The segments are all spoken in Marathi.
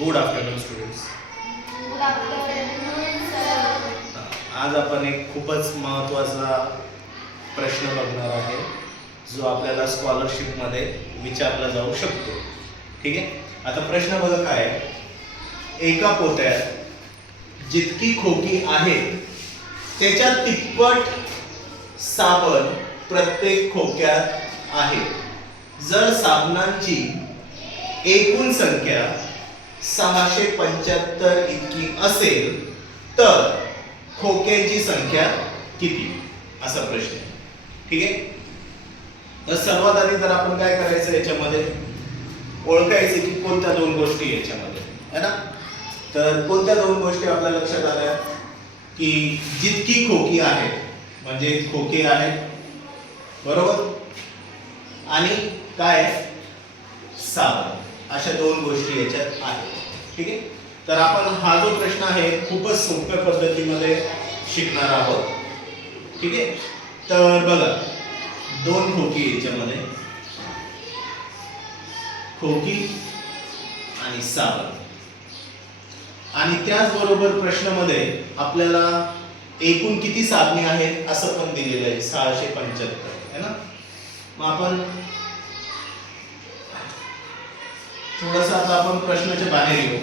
Good afternoon students. आज आपण एक खूपच महत्त्वाचा प्रश्न बघणार आहे जो आपल्याला स्कॉलरशिपमध्ये विचारला जाऊ शकतो. ठीक आहे. आता प्रश्न बघा काय, एका पोत्यात जितकी खोकी आहेत त्याच्या तिप्पट साबण प्रत्येक खोक्यात आहे. जर साबणांची एकूण संख्या 675 इतकी असेल तर खोक्यांची संख्या किती, असा प्रश्न आहे. ठीक आहे. तर सर्वात आधी तर आपण काय करायचं, याच्यामध्ये ओळखायचं की कोणत्या दोन गोष्टी याच्यामध्ये है ना. तर कोणत्या दोन गोष्टी आपल्या लक्षात आल्या की जितकी खोकी आहेत म्हणजे खोके आहेत बरोबर, आणि काय साबण, अशा दोन गोष्टी याच्यात आहेत. ठीक आहे. तर आपण हा जो प्रश्न आहे खूपच सोप्या पद्धतीमध्ये शिकणार आहोत. ठीक आहे. तर बघा, दोन खोकी याच्यामध्ये, खोकी आणि साबण, आणि त्याचबरोबर प्रश्नामध्ये आपल्याला एकूण किती साबणे आहेत असं पण दिलेलं आहे, 675 है ना. मग आपण थोडंसं आता आपण प्रश्नाच्या बाहेर येऊ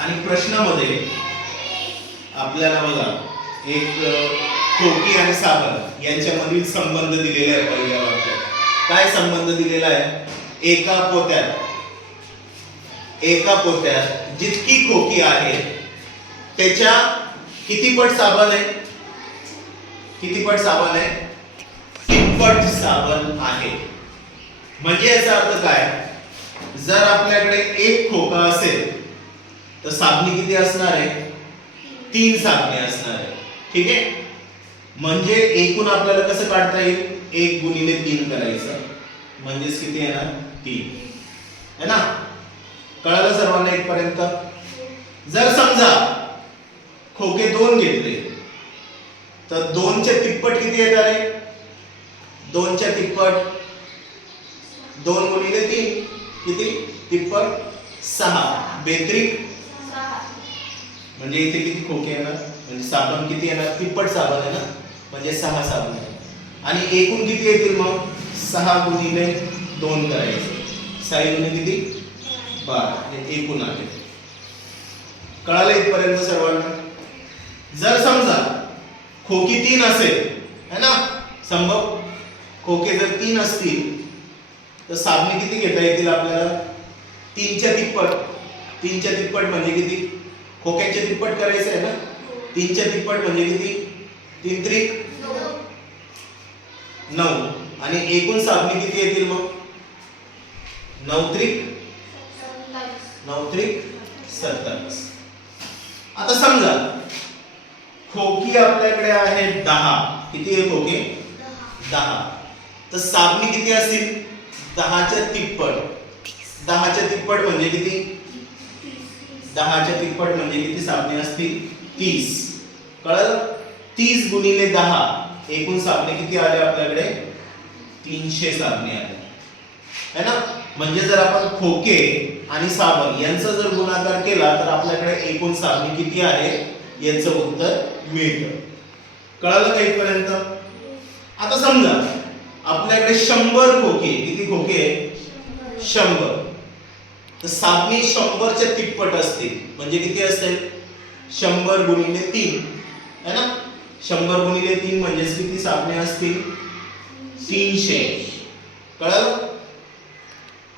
आणि प्रश्नामध्ये आपल्याला बघा एक खोकी आणि साबण यांच्यामधील संबंध दिलेला आहे. पहिल्या वाक्यात काय संबंध दिलेला आहे, एका पोत्यात जितकी खोकी आहे त्याच्या किती पट साबण आहे, किती पट साबण आहे, तिप्पट साबण आहे. म्हणजे याचा अर्थ काय, जर आपल्याकडे एक खोका असेल तर साबणे किती असणार आहे, 3 साबणे असणार आहे. ठीक आहे. म्हणजे एकूण आपल्याला कसं काढता येईल, 1 गुणिले 3 करायचं, म्हणजेच किती येणार, 3 है ना. कळालं सर्वांना इथपर्यंत. जर समजा खोके 2 घेतले तर 2च्या तिप्पट किती येणार आहे, 2च्या तिप्पट 2 गुणिले 3 किती, तिप्पट 6 बेत्रिक 6. म्हणजे इथे किती खोके येणार, म्हणजे साबण किती येणार, तिप्पट साबण आहे ना, म्हणजे 6 साबण आहे. आणि एकूण किती येतील मग, 6 गुणिले 2 करायचं, 6 गुणिले किती 12, हे एकूण आहे. कळालं इथपर्यंत सर्वांना. जर समजा खोकी 3 असेल है ना, संभव खोके जर 3 असतील तर साबणे किती घेता येतील आपल्याला, 3च्या तिप्पट. 3च्या तिप्पट म्हणजे किती, खोक्यांच्या तिप्पट करायचं आहे ना, 3च्या तिप्पट म्हणजे किती, 3 त्रिक 9, आणि एकूण साबणे किती येतील मग, 9 त्रिक 27. आता समजा खोकी आपल्याकडे आहे 10, किती आहे खोके, 10, तर साबणे किती असतील, 10च्या तिप्पट. 10च्या तिप्पट म्हणजे किती, 10च्या तिप्पट म्हणजे किती साबणे असतील, 30. कळलं. 30 गुणिले 10, एकूण साबणे किती आले आपल्याकडे, 300 साबणे आले है ना. म्हणजे जर आपण खोके आणि साबण यांचा जर गुणाकार केला तर आपल्याकडे एकूण साबणे किती आहे याचं उत्तर मिळतं. कळालं का इथपर्यंत. आता समजा आपल्याकडे 100 खोके, किती खोके, 100, तर साबणे 100च्या तिप्पट असतील, म्हणजे किती असेल, 100 गुणिले 3 है ना. 100 गुणिले 3 म्हणजे किती साबणे असतील, 300. कळलं.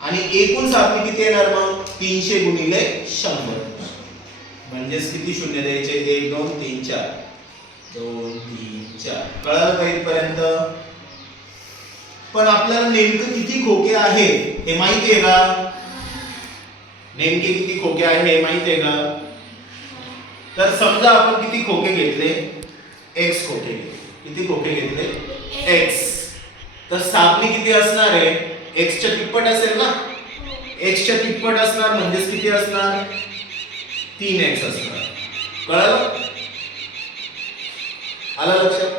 आणि एकूण साबणे किती येणार मग, 300 गुणिले 100, म्हणजे किती शून्य द्यायचे, 1 2 3 4, 2 3 4. कळलं का इथपर्यंत. पण आपल्याला नेमकं किती खोके आहे हे माहिती आहे का, नेमके किती खोके आहे हे माहिती आहे का. तर समजा आपण किती खोके घेतले, x खोके घेतले. किती खोके घेतले, x. तर साबणे किती असणार आहे, x च्या तिप्पट असेल ना, x च्या तिप्पट असणार म्हणजे किती असणार, 3x असणार. कळलं, आलं लक्षात.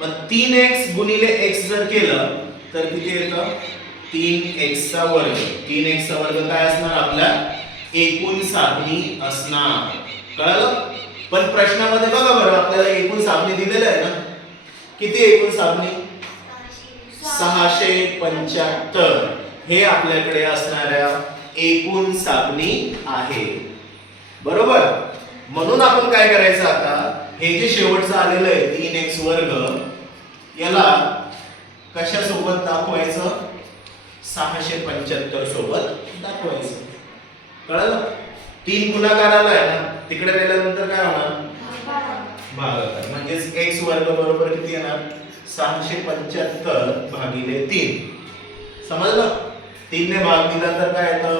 मग 3x गुणिले x जर केलं तर किती येतं, 3x चा वर्ग. 3x चा वर्ग काय असणार आपला एकूण साबणी असणार. कळलं? पण प्रश्नामध्ये बघा बरं आपल्याला एकूण साबणी दिलेलं आहे ना. किती एकूण साबणी? 675. हे आपल्याकडे असणाऱ्या एकूण साबणी आहे. बरोबर? म्हणून आपण काय करायचं आता, हे जे शेवटचं आलेलं आहे 3x वर्ग, याला कशा सोबत दाखवायचं? 675 सोबत दाखवायचं. कळलं? 3 गुणाकार आलाय ना, तिकडे गेल्यानंतर काय होणार? भागाकार. म्हणजेच x वर्ग बरोबर किती येणार? 675 भागिले 3. समजलं? 3 ने भाग दिला तर काय येतं?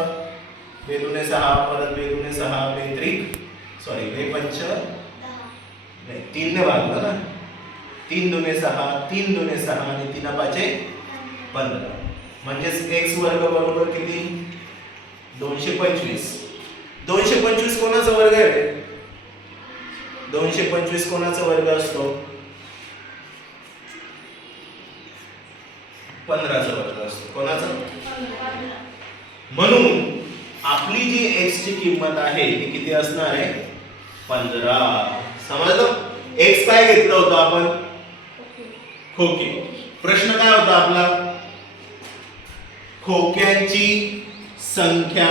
2 दुने 6, परत 2 दुने 6, 2 त्रिक सॉरी 2 पंच नाही 3 ने भागला ना. 3 दुने 6, 3 दुने 6 आणि 3 पाचे 15. म्हणजेच x वर्ग बरोबर किती? 225. 225 कोणाचा वर्ग आहे? 225 कोणाचा वर्ग असतो? 15चा वर्ग असतो. कोणाचा? म्हणून आपली जी x ची किंमत आहे ती किती असणार आहे? 15. समजलं? x काय घेतलं होतं आपण? खोके. प्रश्न काय होता आपला? खोक्यांची संख्या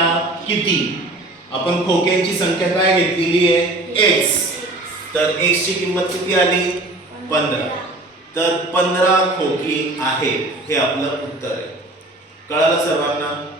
किती? आपण खोक्यांची संख्या काय घेतलेली आहे? x. तर x ची किंमत किती आली? 15. तर 15 खोकी आहेत. हे आपलं उत्तर आहे. कळालं सर्वांना?